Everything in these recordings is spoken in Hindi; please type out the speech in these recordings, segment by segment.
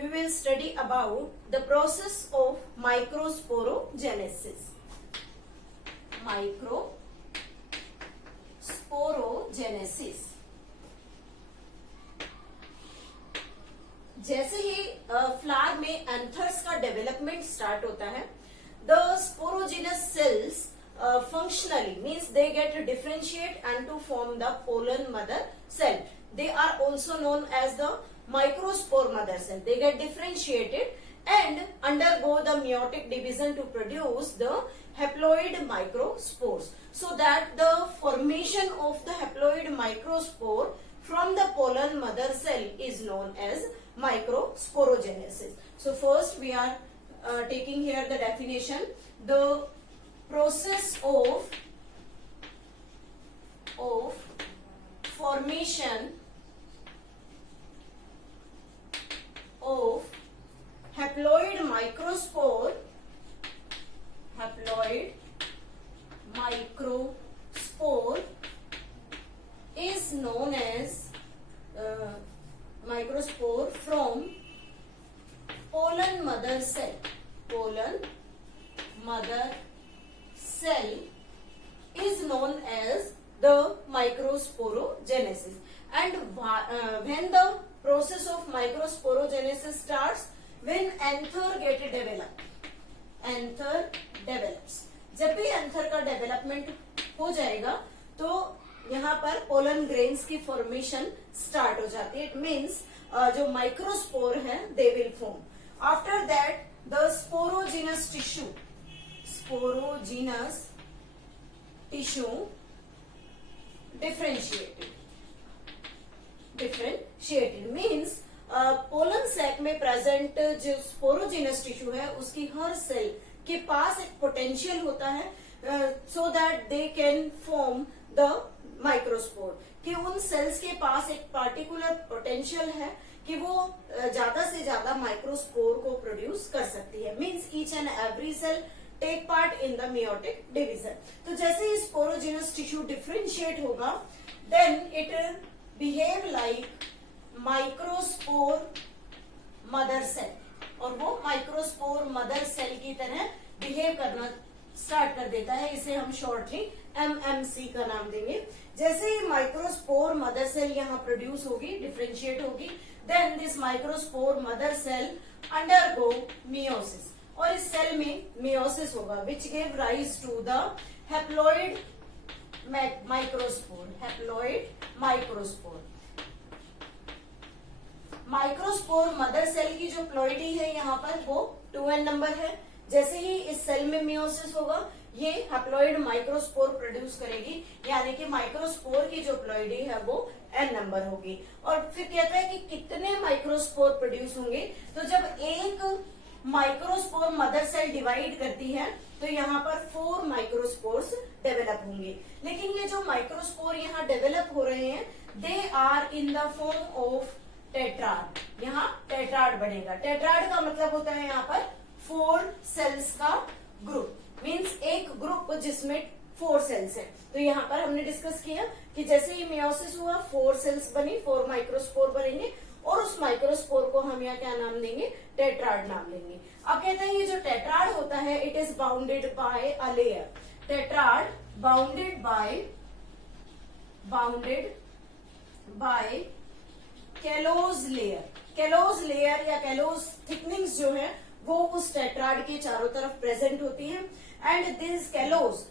we will study about the process of microsporogenesis. Microsporogenesis. जैसे ही फ्लावर में एंथर्स का डेवलपमेंट स्टार्ट होता है, the sporogenous sales functionally means they get to differentiate and to form the pollen mother cell. They are also known as the microspore mother cell. They get differentiated and undergo the meiotic division to produce the haploid microspores. So that the formation of the haploid microspore from the pollen mother cell is known as microsporogenesis. So first we are taking here the definition. The process of formation of haploid microspore is known as microspore from pollen mother cell. Pollen mother cell is known as the microsporogenesis. And when the process of microsporogenesis starts, when anther get developed. Anther develops. जब भी एंथर का डेवलपमेंट हो जाएगा तो यहाँ पर पोलन ग्रेन्स की फॉर्मेशन स्टार्ट हो जाती है. इट मीन्स जो माइक्रोस्पोर है they will form. After that the sporogenous tissue differentiated means pollen sac में प्रेजेंट जो स्पोरोजिनस टिश्यू है उसकी हर सेल के पास एक पोटेंशियल होता है so that they can form the microspore. कि उन सेल्स के पास एक पार्टिकुलर पोटेंशियल है कि वो ज्यादा से ज्यादा माइक्रोस्पोर को प्रोड्यूस कर सकती है. Means each and every cell take part in the meiotic division. तो जैसे ही स्पोरोजिनस टिश्यू डिफरेंशिएट होगा then it behave like microspore mother cell और वो माइक्रोस्पोर मदर सेल की तरह बिहेव करना स्टार्ट कर देता है. इसे हम शॉर्टली MMC का नाम देंगे. जैसे ही माइक्रोस्पोर मदर सेल यहाँ प्रोड्यूस होगी, डिफरेंशिएट होगी, then this microspore mother cell undergo meiosis और इस सेल में मियोसिस होगा which give rise to the haploid microspore. Microspore mother cell की जो प्लॉइडी है यहाँ पर वो 2n नंबर है. जैसे ही इस सेल में मियोसिस होगा ये हैप्लॉइड माइक्रोस्पोर प्रोड्यूस करेगी, यानी कि माइक्रोस्पोर की जो प्लॉइडी है वो n नंबर होगी. और फिर कहता है कि कितने माइक्रोस्पोर प्रोड्यूस होंगे. तो जब एक माइक्रोस्पोर मदर सेल डिवाइड करती है तो यहाँ पर 4 माइक्रोस्पोर्स डेवलप होंगे. लेकिन ये जो माइक्रोस्पोर यहाँ डेवलप हो रहे हैं they are in the form of tetrad. यहाँ टेट्राड बनेगा. टेट्राड का मतलब होता है यहाँ पर 4 सेल्स का ग्रुप. मीन्स एक ग्रुप जिसमें 4 सेल्स है. तो यहाँ पर हमने डिस्कस किया कि जैसे ही मियोसिस हुआ 4 सेल्स बनी, 4 माइक्रोस्पोर बनेंगे और उस माइक्रोस्पोर को हम यहाँ क्या नाम देंगे, टेट्राड नाम देंगे. अब कहते हैं ये जो टेट्राड होता है it is bounded by a layer. Tetrad bounded by callose layer. Callose layer या कैलोज थिकनिंग्स जो है वो उस टेट्राड के चारों तरफ प्रेजेंट होती है. And this callose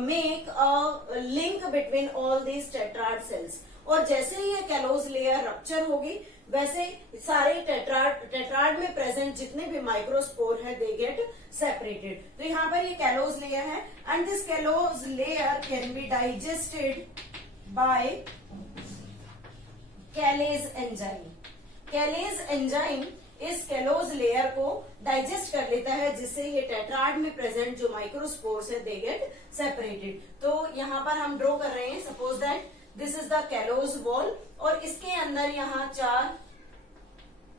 make a link between all these tetrad cells. और जैसे ही ये कैलोज लेयर रप्चर होगी वैसे सारे टेट्राड में प्रेजेंट जितने भी माइक्रोस्पोर है दे गेट सेपरेटेड. तो यहाँ पर ये कैलोज लेयर है and this callose layer can be digested by callase enzyme. Callase enzyme इस कैलोज लेयर को डाइजेस्ट कर लेता है जिससे ये टेट्राड में प्रेजेंट जो माइक्रोस्पोर्स है दे गेट सेपरेटेड. तो यहाँ पर हम ड्रॉ कर रहे हैं. Suppose that this is the callose wall और इसके अंदर यहाँ 4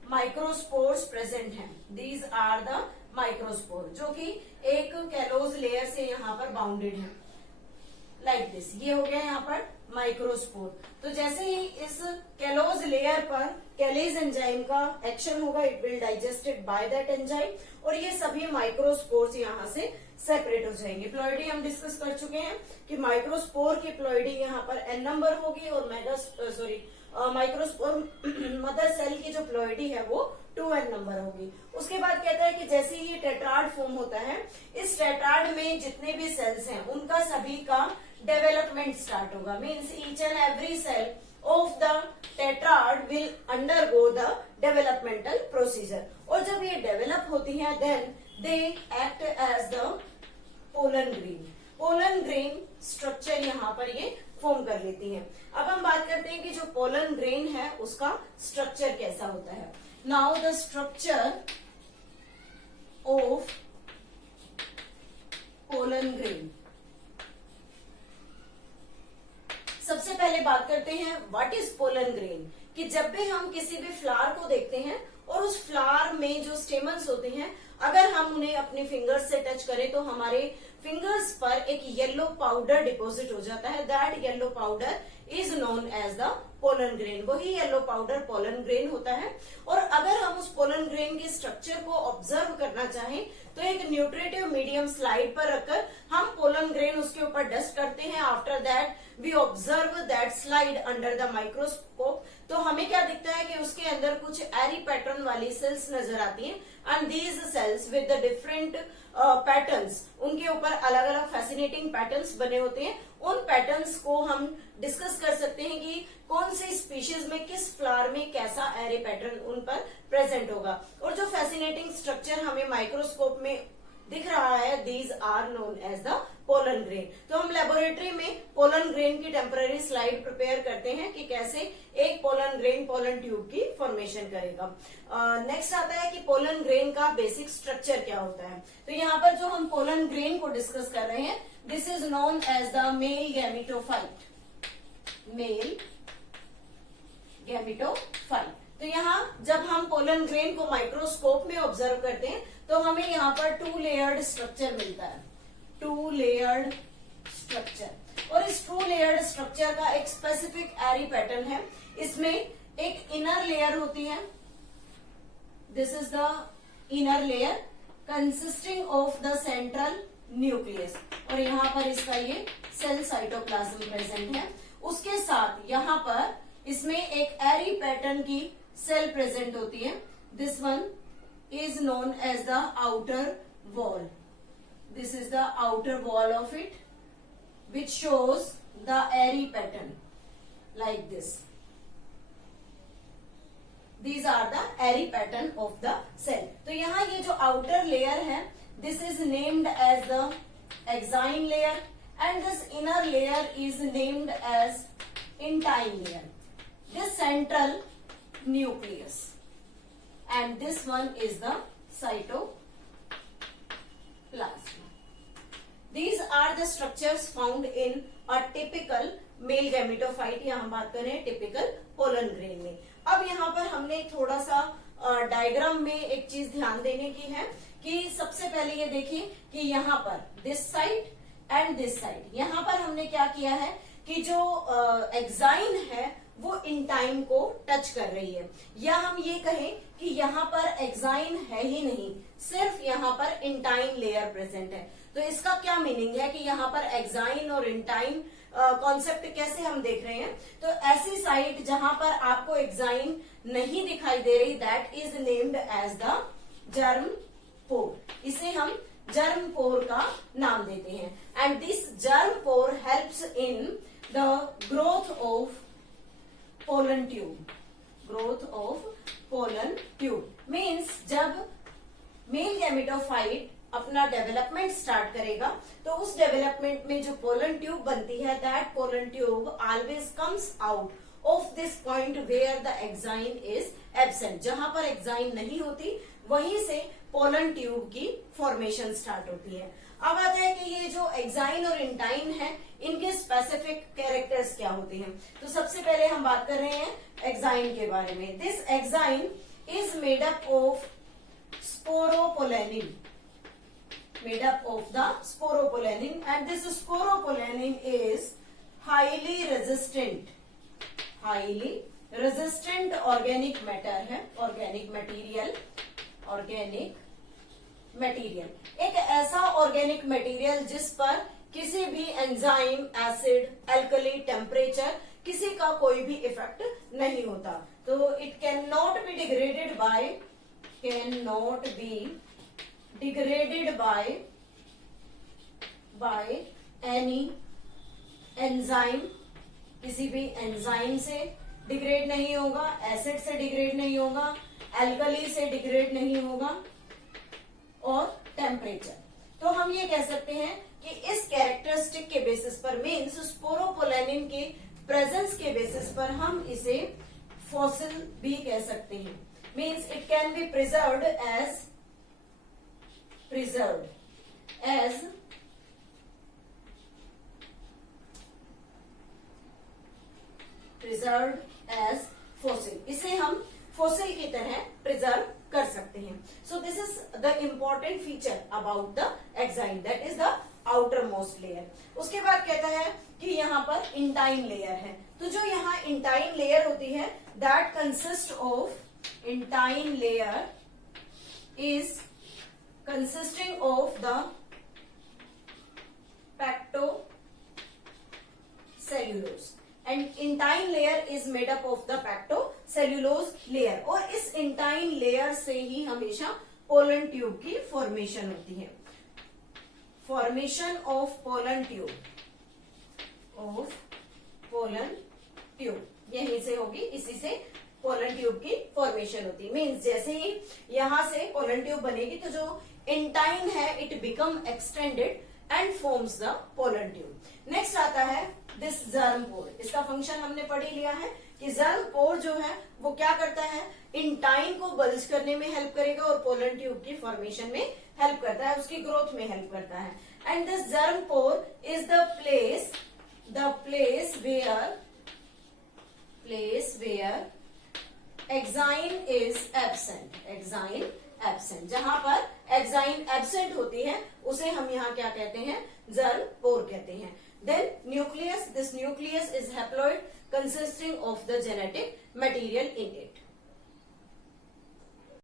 माइक्रोस्पोर्स प्रेजेंट हैं. दीज आर द माइक्रोस्पोर जो कि एक कैलोज लेयर से यहाँ पर बाउंडेड है लाइक दिस. ये हो गया यहाँ पर माइक्रोस्पोर. तो जैसे ही इस कैलोज लेयर पर कैलेज एंजाइम का एक्शन होगा, it will digested by that enzyme, और ये सभी माइक्रोस्पोर्स यहाँ से सेपरेट हो जाएंगे। प्लॉइडी हम डिस्कस कर चुके हैं कि माइक्रोस्पोर की प्लॉइडी यहाँ पर n नंबर होगी और माइक्रोस्पोर मदर सेल की जो प्लॉइडी है वो 2n नंबर होगी। उसके बाद कहता है कि जैसे ही टेट्राड फॉर्म होता है, इस टेट्राड में जितने भी सेल्स हैं उनका सभी का डेवलपमेंट स्टार्ट होगा। Means each and every cell of the tetrad will undergo the developmental procedure, और जब ये डेवलप होती है then they act as the pollen grain. Pollen grain structure यहाँ पर ये फॉर्म कर लेती है। अब हम बात करते हैं कि जो पोलन ग्रेन है उसका स्ट्रक्चर कैसा होता है। Now the structure of pollen grain. सबसे पहले बात करते हैं व्हाट इज पोलन ग्रेन, कि जब भी हम किसी भी फ्लावर को देखते हैं और उस फ्लावर में जो स्टेमन्स होते हैं, अगर हम उन्हें अपने फिंगर्स से टच करें तो हमारे फिंगर्स पर एक येलो पाउडर डिपॉजिट हो जाता है। That yellow powder is known as the pollen grain. वही येलो पाउडर पोलन ग्रेन होता है। और अगर हम उस पोलन ग्रेन के स्ट्रक्चर को ऑब्जर्व करना चाहें तो एक न्यूट्रिटिव मीडियम स्लाइड पर रखकर हम पोलन ग्रेन उसके ऊपर डस्ट करते हैं। After that we observe that slide under the microscope, तो हमें क्या दिखता है कि उसके अंदर कुछ एरी पैटर्न वाली सेल्स नजर आती हैं, and these cells with the different patterns, उनके ऊपर अलग अलग फैसिनेटिंग पैटर्न्स बने होते हैं। उन पैटर्न्स को हम डिस्कस कर सकते हैं कि कौन सी स्पीशीज में किस फ्लावर में कैसा एरे पैटर्न उन पर प्रेजेंट होगा। और जो फैसिनेटिंग स्ट्रक्चर हमें माइक्रोस्कोप में दिख रहा है, these are known as the pollen grain. तो हम लेबोरेटरी में पोलन ग्रेन की टेम्पररी स्लाइड प्रिपेयर करते हैं कि कैसे एक पोलन ग्रेन पोलन ट्यूब की फॉर्मेशन करेगा। नेक्स्ट आता है कि पोलन ग्रेन का बेसिक स्ट्रक्चर क्या होता है। तो यहाँ पर जो हम पोलन ग्रेन को डिस्कस कर रहे हैं, this is known as the male gametophyte. Male gametophyte. तो यहाँ जब हम पोलन ग्रेन को माइक्रोस्कोप में ऑब्जर्व करते हैं तो हमें यहाँ पर 2 लेयर्ड स्ट्रक्चर मिलता है। 2 लेयर्ड स्ट्रक्चर, और इस 2 लेयर्ड स्ट्रक्चर का एक स्पेसिफिक एरी पैटर्न है। इसमें एक इनर लेयर होती है, this is the inner layer consisting of the central nucleus, और यहाँ पर इसका ये सेल साइटोप्लाज्म प्रेजेंट है। उसके साथ यहाँ पर इसमें एक एरी पैटर्न की सेल प्रेजेंट होती है। This one is known as the outer wall. This is the outer wall of it, which shows the airy pattern like this. These are the airy pattern of the cell. तो यहाँ ये जो outer layer है, this is named as the exine layer, and this inner layer is named as intine layer. This central nucleus. And this one is the cytoplasm. These are the structures found in a typical male gametophyte, या हम बात कर रहे हैं टिपिकल पोलन ग्रेन में। अब यहाँ पर हमने थोड़ा सा डायग्राम में एक चीज ध्यान देने की है कि सबसे पहले ये देखिए कि यहाँ पर this side and this side, यहाँ पर हमने क्या किया है कि जो एक्साइन है वो इंटाइन को टच कर रही है, या हम ये कहें कि यहाँ पर एक्साइन है ही नहीं, सिर्फ यहाँ पर इंटाइन लेयर प्रेजेंट है। तो इसका क्या मीनिंग है कि यहाँ पर एक्साइन और इंटाइन कॉन्सेप्ट कैसे हम देख रहे हैं। तो ऐसी साइट जहां पर आपको एक्साइन नहीं दिखाई दे रही, that is named as the germ pore. इसे हम जर्म पोर का नाम देते हैं। And this germ pore helps in the growth of pollen tube. Growth of pollen tube means जब मेल गैमेटोफाइट अपना डेवलपमेंट स्टार्ट करेगा तो उस डेवलपमेंट में जो पोलन ट्यूब बनती है, that pollen tube always comes out of this point where the exine is absent. जहां पर एक्साइन नहीं होती वहीं से पोलन ट्यूब की फॉर्मेशन स्टार्ट होती है। अब आता है कि ये जो एक्साइन और इंटाइन है, इनके स्पेसिफिक कैरेक्टर्स क्या होते हैं। तो सबसे पहले हम बात कर रहे हैं एक्साइन के बारे में। This exine is made up of sporopollenin, made up of the sporopolanin, and this sporopolanin is highly resistant resistant organic matter है, ऑर्गेनिक मटेरियल, एक ऐसा ऑर्गेनिक मटेरियल जिस पर किसी भी एंजाइम, एसिड, एल्कली, टेम्परेचर, किसी का कोई भी इफेक्ट नहीं होता। तो it can not be degraded by any enzyme, किसी भी एंजाइम से डिग्रेड नहीं होगा, एसिड से डिग्रेड नहीं होगा, एल्कली से डिग्रेड नहीं होगा और टेम्परेचर। तो हम ये कह सकते हैं कि इस कैरेक्टरिस्टिक के बेसिस पर, मीन्स स्पोरोपोलेनिन के प्रेजेंस के बेसिस पर हम इसे फॉसिल भी कह सकते हैं। Means it can be preserved as fossil, इसे हम फॉसिल की तरह प्रिजर्व कर सकते हैं। So this is the important feature about the exine, that is the outermost layer. उसके बाद कहता है कि यहाँ पर इंटाइन लेयर है। तो जो यहाँ इंटाइन लेयर होती है, that consist of, intine layer is consisting of the pectocellulose, and intine layer is made up of the pectocellulose layer. और इस इंटाइन लेयर से ही हमेशा पोलन ट्यूब की फॉर्मेशन होती है। फॉर्मेशन ऑफ पोलन ट्यूब यहीं से होगी, इसी से पोलन ट्यूब की फॉर्मेशन होती है। मीन्स जैसे ही यहां से पोलन ट्यूब बनेगी तो जो इंटाइन है it become extended and forms the pollen tube. Next आता है दिस जर्म पोर। इसका फंक्शन हमने पढ़ ही लिया है कि जर्म पोर जो है वो क्या करता है, इंटाइन को बल्ज करने में हेल्प करेगा और पोलन ट्यूब की फॉर्मेशन में हेल्प करता है, उसकी ग्रोथ में हेल्प करता है। And this germ pore is the place where exine is absent, जहां पर एक्साइन एब्सेंट होती है उसे हम यहाँ क्या कहते हैं, जर्म पोर कहते हैं। Then nucleus, this nucleus is haploid consisting of the genetic material in it.